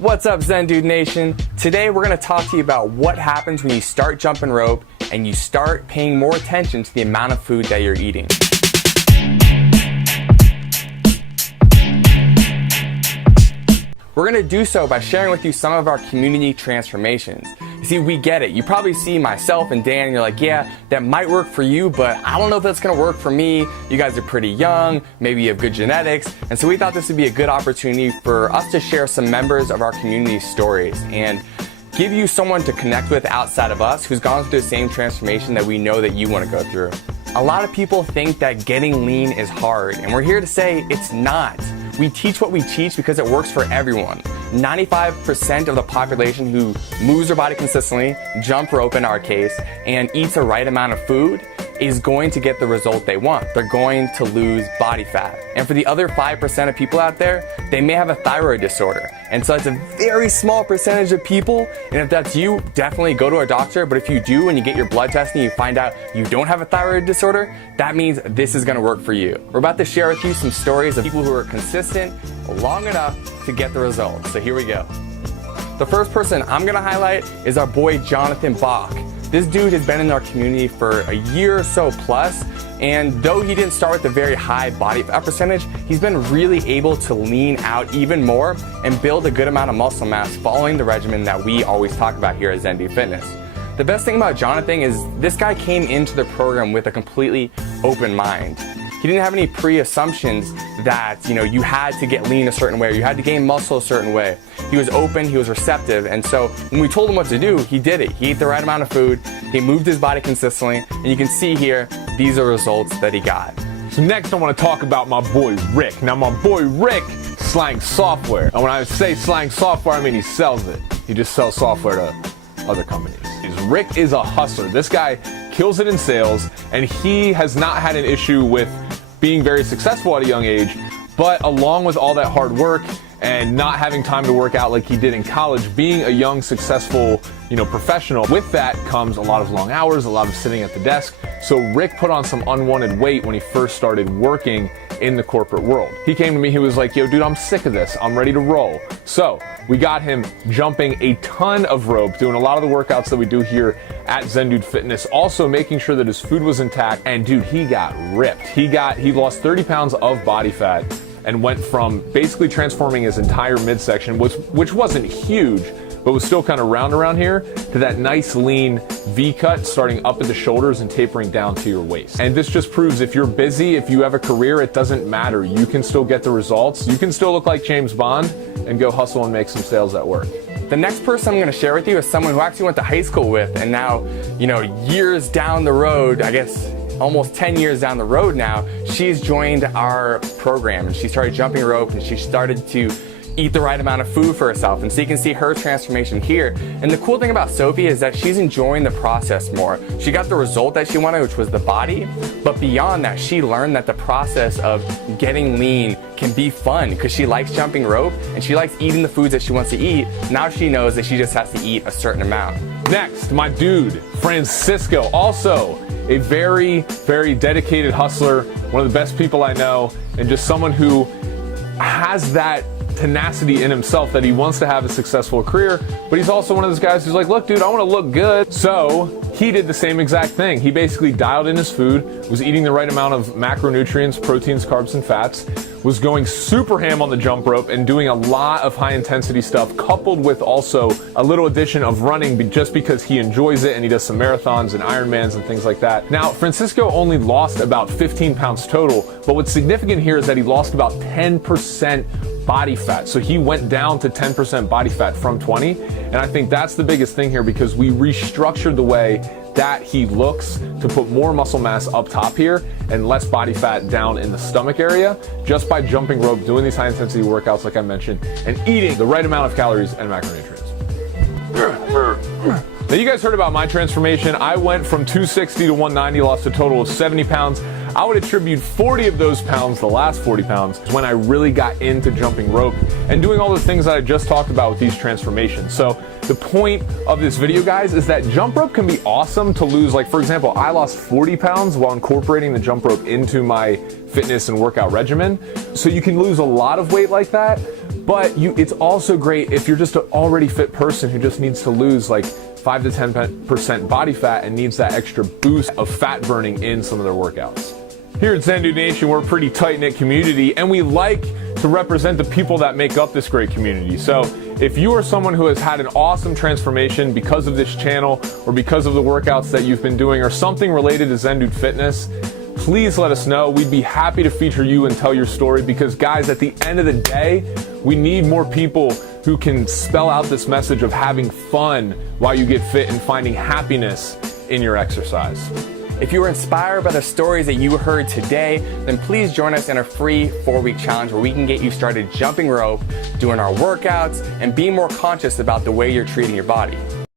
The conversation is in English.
What's up, Zen Dude Nation? Today we're going to talk to you about what happens when you start jumping rope and you start paying more attention to the amount of food that you're eating. We're going to do so by sharing with you some of our community transformations. You see, we get it. You probably see myself and Dan and you're like, yeah, that might work for you, but I don't know if that's going to work for me. You guys are pretty young, maybe you have good genetics, and so we thought this would be a good opportunity for us to share some members of our community stories and give you someone to connect with outside of us who's gone through the same transformation that we know that you want to go through. A lot of people think that getting lean is hard, and we're here to say it's not. We teach what we teach because it works for everyone. 95% of the population who moves their body consistently, jump rope in our case, and eats the right amount of food is going to get the result they want. They're going to lose body fat. And for the other 5% of people out there, they may have a thyroid disorder. And so it's a very small percentage of people. And if that's you, definitely go to a doctor. But if you do, and you get your blood testing, you find out you don't have a thyroid disorder, that means this is gonna work for you. We're about to share with you some stories of people who are consistent long enough to get the results. So here we go. The first person I'm gonna highlight is our boy, Jonathan Bach. This dude has been in our community for a year or so plus, and though he didn't start with a very high body fat percentage, he's been really able to lean out even more and build a good amount of muscle mass following the regimen that we always talk about here at Zen Dude Fitness. The best thing about Jonathan is this guy came into the program with a completely open mind. He didn't have any pre-assumptions that, you had to get lean a certain way or you had to gain muscle a certain way. He was open, he was receptive, and so when we told him what to do, he did it. He ate the right amount of food, he moved his body consistently, and you can see here, these are results that he got. So next I want to talk about my boy Rick. Now my boy Rick, Slang Software. And when I say Slang Software, I mean he sells it. He just sells software to other companies. Rick is a hustler. This guy kills it in sales, and he has not had an issue with being very successful at a young age, but along with all that hard work and not having time to work out like he did in college, being a young, successful, professional, with that comes a lot of long hours, a lot of sitting at the desk. So Rick put on some unwanted weight when he first started working in the corporate world. He came to me, he was like, yo dude, I'm sick of this, I'm ready to roll. So we got him jumping a ton of rope, doing a lot of the workouts that we do here at Zen Dude Fitness, also making sure that his food was intact, and dude, he got ripped. He lost 30 pounds of body fat and went from basically transforming his entire midsection, which wasn't huge, but was still kind of round around here, to that nice lean V cut starting up at the shoulders and tapering down to your waist. And this just proves if you're busy, if you have a career, it doesn't matter. You can still get the results. You can still look like James Bond and go hustle and make some sales at work. The next person I'm going to share with you is someone who I actually went to high school with, and now, years down the road, I guess almost 10 years down the road now, she's joined our program and she started jumping rope and she started to eat the right amount of food for herself. And so you can see her transformation here. And the cool thing about Sophie is that she's enjoying the process more. She got the result that she wanted, which was the body, but beyond that, she learned that the process of getting lean can be fun because she likes jumping rope and she likes eating the foods that she wants to eat. Now she knows that she just has to eat a certain amount. Next, my dude, Francisco, also a very, very dedicated hustler, one of the best people I know, and just someone who has that tenacity in himself that he wants to have a successful career, but he's also one of those guys who's like, look dude, I want to look good. So he did the same exact thing. He basically dialed in his food, was eating the right amount of macronutrients, proteins, carbs, and fats, was going super ham on the jump rope and doing a lot of high intensity stuff, coupled with also a little addition of running just because he enjoys it and he does some marathons and Ironmans and things like that. Now, Francisco only lost about 15 pounds total, but what's significant here is that he lost about 10% body fat. So he went down to 10% body fat from 20. And I think that's the biggest thing here because we restructured the way that he looks to put more muscle mass up top here and less body fat down in the stomach area just by jumping rope, doing these high intensity workouts like I mentioned, and eating the right amount of calories and macronutrients. Now you guys heard about my transformation. I went from 260 to 190, lost a total of 70 pounds. I would attribute 40 of those pounds, the last 40 pounds, is when I really got into jumping rope and doing all the things that I just talked about with these transformations. So the point of this video, guys, is that jump rope can be awesome to lose. Like, for example, I lost 40 pounds while incorporating the jump rope into my fitness and workout regimen. So you can lose a lot of weight like that, But it's also great if you're just an already fit person who just needs to lose like 5 to 10% body fat and needs that extra boost of fat burning in some of their workouts. Here at Zen Dude Nation, we're a pretty tight-knit community, and we like to represent the people that make up this great community. So if you are someone who has had an awesome transformation because of this channel or because of the workouts that you've been doing or something related to Zen Dude Fitness, please let us know. We'd be happy to feature you and tell your story because, guys, at the end of the day, we need more people who can spell out this message of having fun while you get fit and finding happiness in your exercise. If you were inspired by the stories that you heard today, then please join us in our free 4-week challenge where we can get you started jumping rope, doing our workouts, and being more conscious about the way you're treating your body.